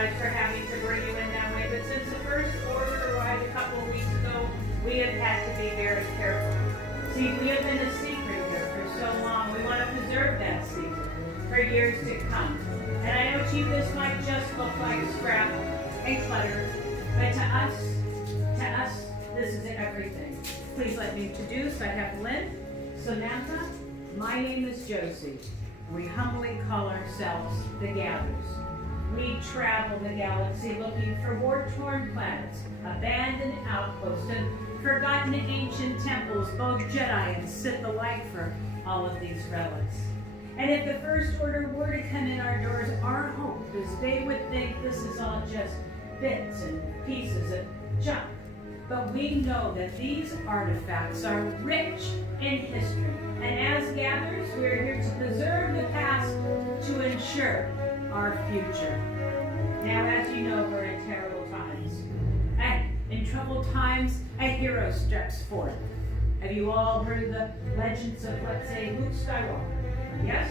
apologize for having to bring you in that way, but since the first order arrived a couple of weeks ago, we have had to be very careful. See, we have been a secret here for so long. We want to preserve that secret for years to come. And I know to you this might just look like scrap and clutter, but to us, this is everything. Please let me introduce. I have Lynn, Samantha. My name is Josie. We humbly call ourselves the Gathers. We travel the galaxy looking for war-torn planets, abandoned outposts, and forgotten ancient temples, both Jedi and Sith alike for all of these relics. And if the First Order were to come in our doors, our hope is they would think this is all just bits and pieces of junk. But we know that these artifacts are rich in history. And as Gatherers, we are here to preserve the past to ensure our future. Now, as you know, we're in terrible times. And in troubled times, a hero steps forth. Have you all heard the legends of, let's say, Luke Skywalker? Yes?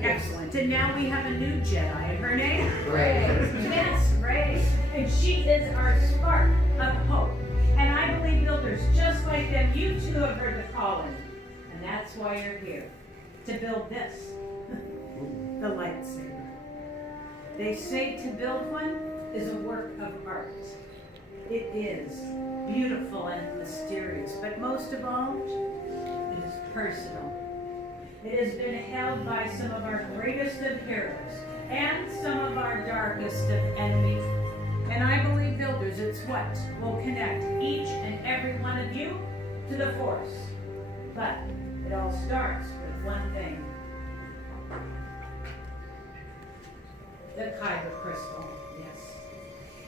Excellent. And now we have a new Jedi, and her name? Rey. Yes, Rey. And she is our spark of hope. And I believe builders just like them, you too have heard the calling. And that's why you're here, to build this, the lightsaber. They say to build one is a work of art. It is beautiful and mysterious, but most of all, it is personal. It has been held by some of our greatest of heroes and some of our darkest of enemies. And I believe, builders, it's what will connect each and every one of you to the Force. But it all starts with one thing. The Kyber crystal, yes.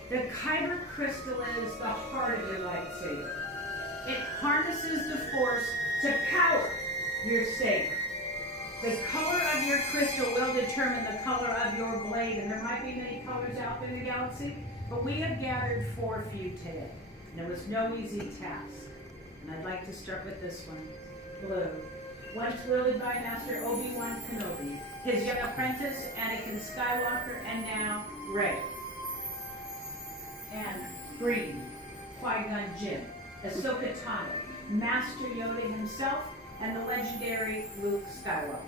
The Kyber crystal is the heart of your lightsaber. It harnesses the Force to power your saber. The color of your crystal will determine the color of your blade, and there might be many colors out there in the galaxy, but we have gathered 4 for you today. And it was no easy task. And I'd like to start with this one, blue. Once wielded by Master Obi-Wan Kenobi, his young apprentice, Anakin Skywalker, and now Rey. And green, Qui-Gon Jinn, Ahsoka Tano, Master Yoda himself, and the legendary Luke Skywalker.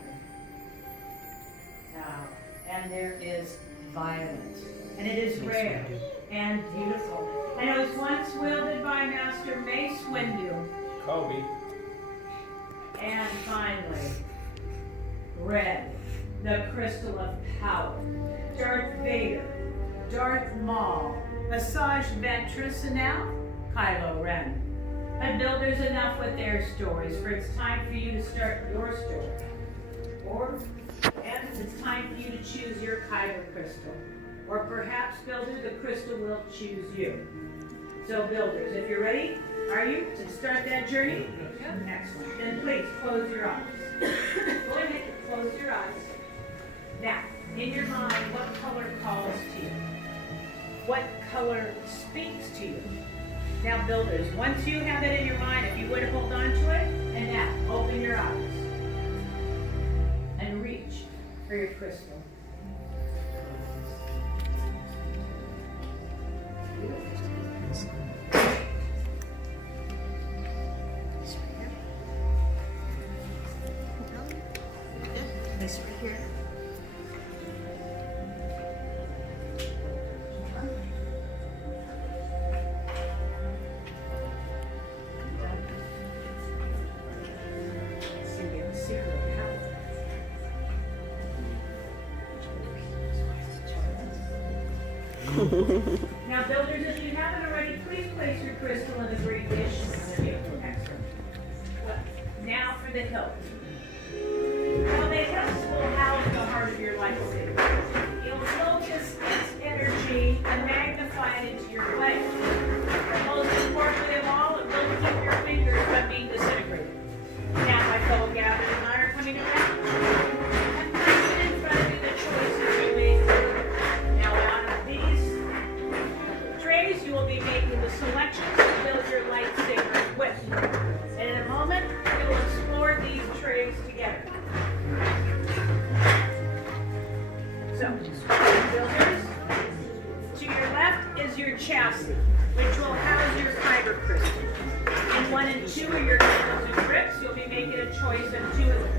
And there is violet, and it is rare and beautiful. And it was once wielded by Master Mace Windu. Kobe. And finally, red, the crystal of power. Darth Vader, Darth Maul, Asajj Ventress, and now Kylo Ren. But builders, enough with their stories, for it's time for you to start your story. And it's time for you to choose your Kyber crystal. Or perhaps, builder, the crystal will choose you. So builders, if you're ready, are you to start that journey? Yep. Excellent. Then please close your eyes. Go ahead and close your eyes. Now, in your mind, what color calls to you? What color speaks to you? Now, builders, once you have it in your mind, if you would hold on to it, and now, open your eyes. And reach for your crystal. This right here. Now, builders, if you haven't already, please place your crystal in the green dish. Excellent. Now for the hilt. Now, the hilt will house the heart of your lightsaber. You'll focus its energy and magnify it into your blade. But most importantly of all, it will keep your fingers from being disintegrated. Now, my fellow gatherers and I are coming around. And placing in front of you the choices you made. Now, out of these trays, you will be making the selections to build your lightsaber with. And in a moment, we will explore these trays together. So, builders, 1 and 2 are your handles and grips. You'll be making a choice of 2 of them.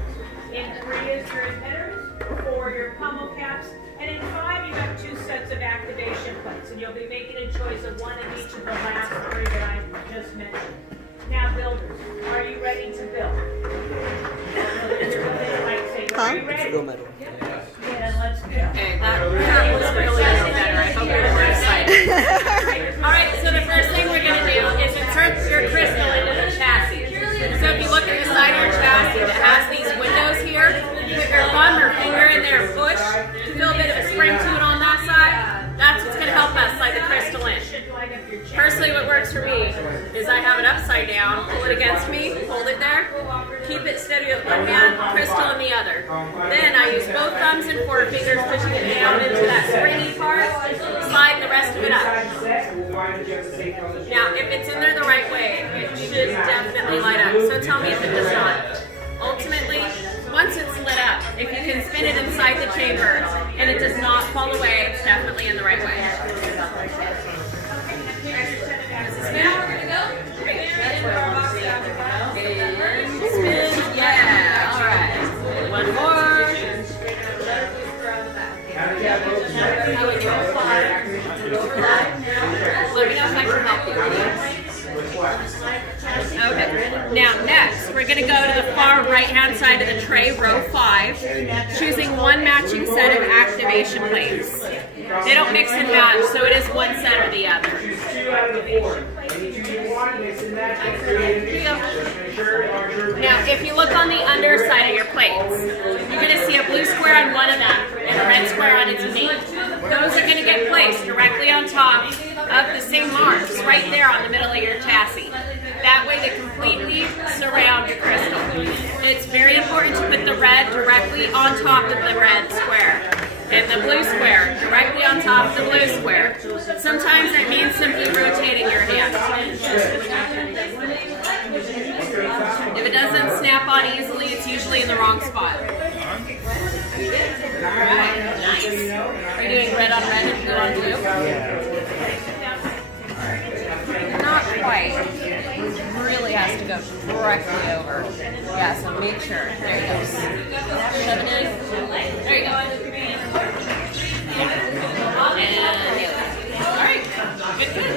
In 3 is your emitters, 4 your pummel caps, and in 5 you have 2 sets of activation plates, and you'll be making a choice of 1 in each of the last 3 that I just mentioned. Now, builders, are you ready to build? Are you ready? Yeah, let's go. Okay, that was really better. I hope you're more excited. Alright, so the first thing we're going to do is insert your crystal into the chassis. So if you look at the side of your chassis that has these windows here, put your thumb or finger in there and push to feel a bit of a spring to it on that side. That's what's going to help us slide the crystal in. Personally, what works for me is I have it upside down, pull it against me, hold it there, keep it steady with one hand, crystal in the other. Then I use both thumbs and forefingers, pushing it down into that springy part, slide the rest of it up. Now, if it's in there the right way, it should definitely light up. So tell me if it does not. Ultimately, once it's lit up, if you can spin it inside the chamber and it does not fall away, it's definitely in the right way. Now we're gonna go. Great. Spin. Yeah. All right. One more. How we doing? Let me know if I can help you. Okay. Now next, we're going to go to the far right-hand side of the tray, row 5, choosing one matching set of activation plates. They don't mix and match, so it is one set or the other. Now, if you look on the underside of your plates, you're going to see a blue square on one of them and a red square on its knee. Those are going to get placed directly on top of the same marks right there on the middle of your chassis. That way they completely surround your crystal. It's very important to put the red directly on top of the red square and the blue square directly on top of the blue square. Sometimes that means simply rotating your hand. If it doesn't snap on easily, it's usually in the wrong spot. Alright, nice. Are you doing red on red and blue on blue? Not quite. Really has to go directly over. Yeah, so make sure. There you go. Shove it in. There you go. And alright. Good, good.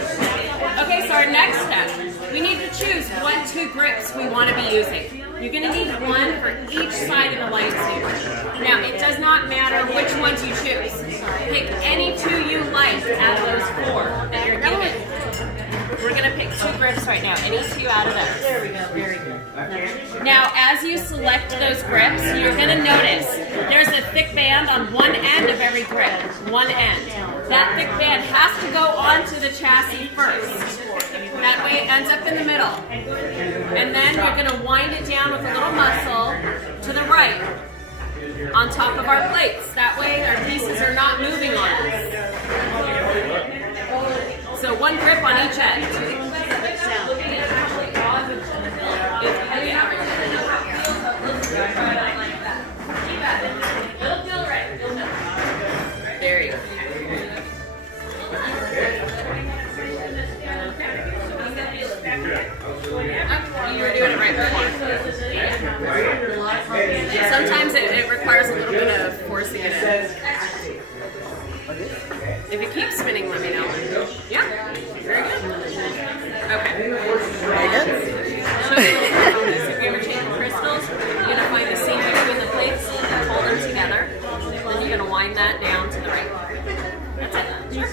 Okay, so our next step, we need to choose what 2 grips we want to be using. You're going to need one for each side of the lightsaber. Now, it does not matter which ones you choose. Pick any 2 you like out of those 4 that you're given. We're going to pick 2 grips right now, any 2 out of those. There we go, very good. Now, as you select those grips, you're going to notice there's a thick band on one end of every grip, one end. That thick band has to go onto the chassis first. That way it ends up in the middle. And then we're going to wind it down with a little muscle to the right on top of our plates. That way our pieces are not moving on us. So one grip on each end. There you go. You were doing it right before. Sometimes it requires a little bit of forcing it in. If it keeps spinning, let me know. Yeah? Very good. Okay. Very good. So if you ever change the crystals, you're going to find the seam between the plates, hold them together, then you're going to wind that down to the right. That's it. Sure.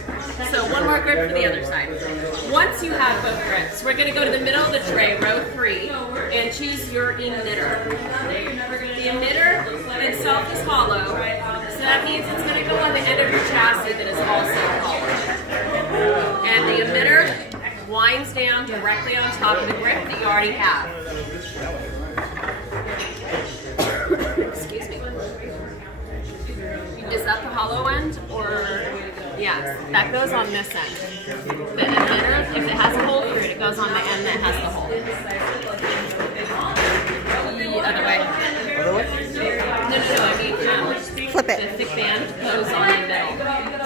So one more grip for the other side. Once you have both grips, we're going to go to the middle of the tray, row 3, and choose your emitter. The emitter itself is hollow, so that means it's going to go on the end of your chassis that is also hollow. And the emitter winds down directly on top of the grip that you already have. Excuse me. Is that the hollow end, or... Yes, that goes on this end. The emitter, if it has a hole through it, it goes on the end that has the hole. The other way. Other way? No, I mean, flip it. The thick band goes on the middle.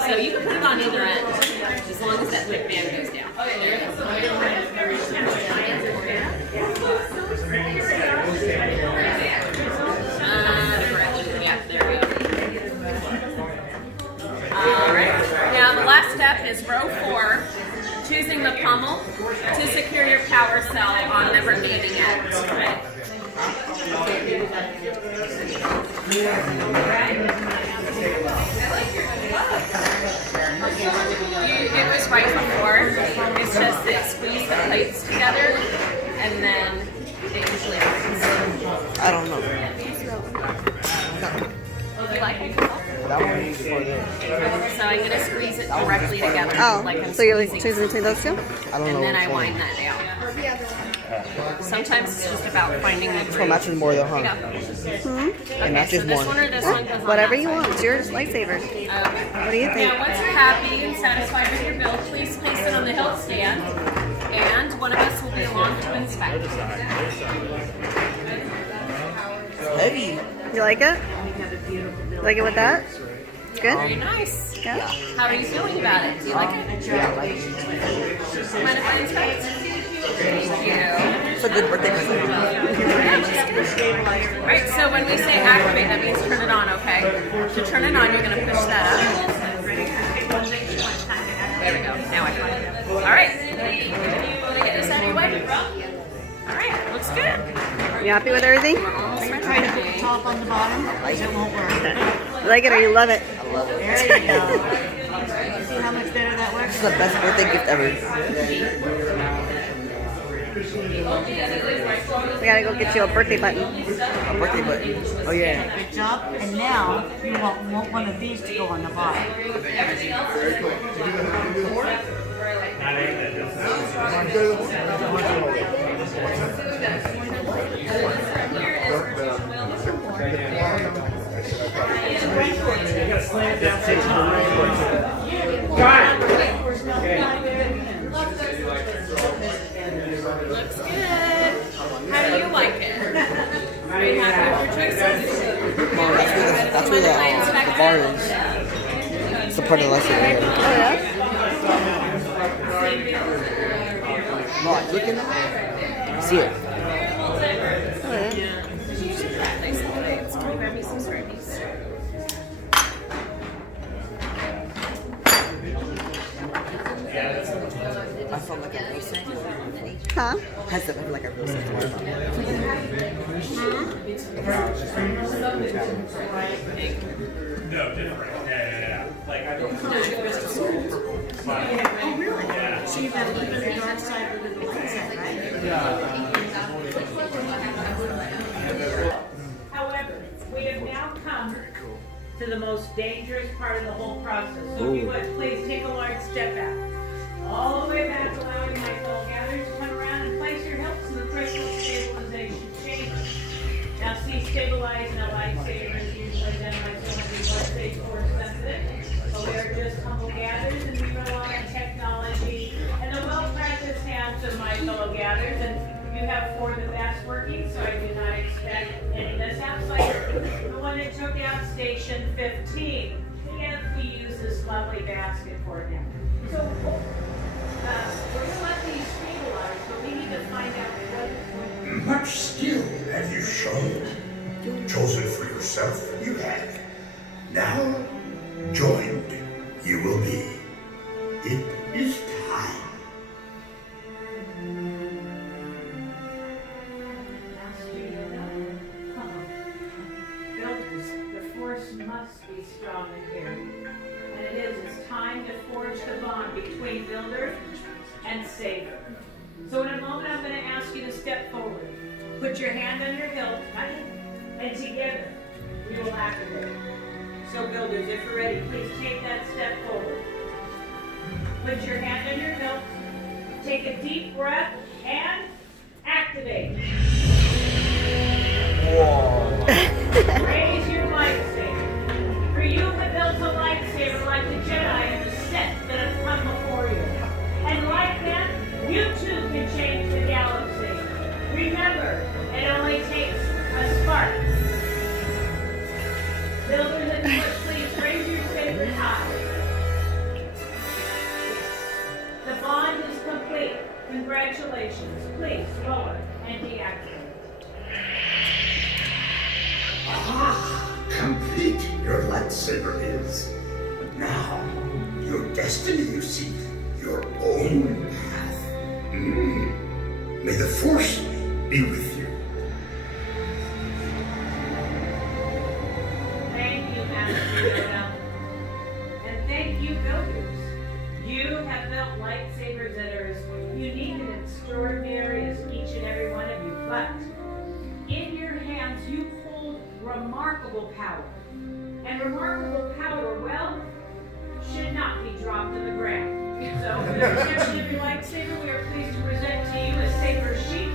So you can put it on either end, as long as that thick band goes down. There it is. on the remaining ends. Right? It was right before. It's just that squeeze the plates together, and then it usually happens. I don't know. You like it? That one is before this. So I'm gonna squeeze it directly together. Oh, like I'm so you're squeezing. choosing between those two? I don't know. And then I which one. wind that down. Sometimes it's just about finding the This one groove. matches more though, huh? Yeah. Hmm? Okay, matches so this more. one or this one goes on Whatever that you side? want. It's your lightsaber. Okay. What do you think? Now, once you're happy and satisfied with your build, please place it on the hilt stand, and one of us will be along to inspect. Heavy. You like it? Like it with that? It's good? Very nice. Yeah. How are you feeling about it? Do you like it? Yeah, I like it. Mind if I inspect? Thank you. It's a good birthday present. Alright, so when we say activate, that means turn it on, okay? To turn it on, you're going to push that up. There we go. Now I got it. Alright. Want to get this out of your way? Alright, looks good. You happy with everything? We're almost ready. Try to put the top on the bottom, it won't work. You like it or you love it? There you go. See how much better that This works? is the best birthday gift ever. We gotta go get you a birthday button. A birthday button. Oh yeah. Good job. And now you want one of these to go on the bottom. Looks good. How do you like it? Are you happy with your choices? Mom, that's where the bar is. It's the part of the lesson. Oh yeah? Mom, look at that. See it. Oh yeah. Nice and tight. So grab me some scrappies. I felt like a real sense. Huh? Has to feel like a real sense. No, different. Yeah. Like I don't. Oh, really? So you've got even the dark side with the light side, right? However, we have now come to the most dangerous part of the whole process. So if you would, please take a large step back. All the way back, allowing my fellow gatherers to come around and place your hips in the crystal stabilization chamber. Now see, stabilize in a lightsaber is usually done by someone who's let's say force sensitive. But we are just humble gatherers and we rely on technology and the well-practiced hands of my fellow gatherers. And you have four of the best working, so I do not expect any mishaps like the one that took out Station 15. Again, we use this lovely basket for it now. So we're going to let these stabilize, but we need to find out what is going Much skill have you shown. Chosen for yourself, you have. Now, joined you will be. It is time. Master Yoda. Builders, the force must be strong and varied. And it's time to forge the bond between builder and saber. So in a moment, I'm going to ask you to step forward. Put your hand on your hilt, and together we will activate. So builders, if you're ready, please take that step forward. Put your hand on your hilt, take a deep breath, and activate. Raise your lightsaber. For you have built a lightsaber like the Jedi and the Sith that have come before you. And like them, you too can change the galaxy. Remember, it only takes a spark. Builders and foot, please raise your sabers high. The bond is complete. Congratulations. Please lower and deactivate. Complete your lightsaber is. Now, your destiny, you seek your own path. May the Force be with you. Thank you, Master Yoda. And thank you, builders. You have built lightsabers that are as unique and extraordinary as each and every one of you. But in your hands, you hold remarkable power. And remarkable power, well, should not be dropped to the ground. So, for the protection of your lightsaber, we are pleased to present to you a saber sheath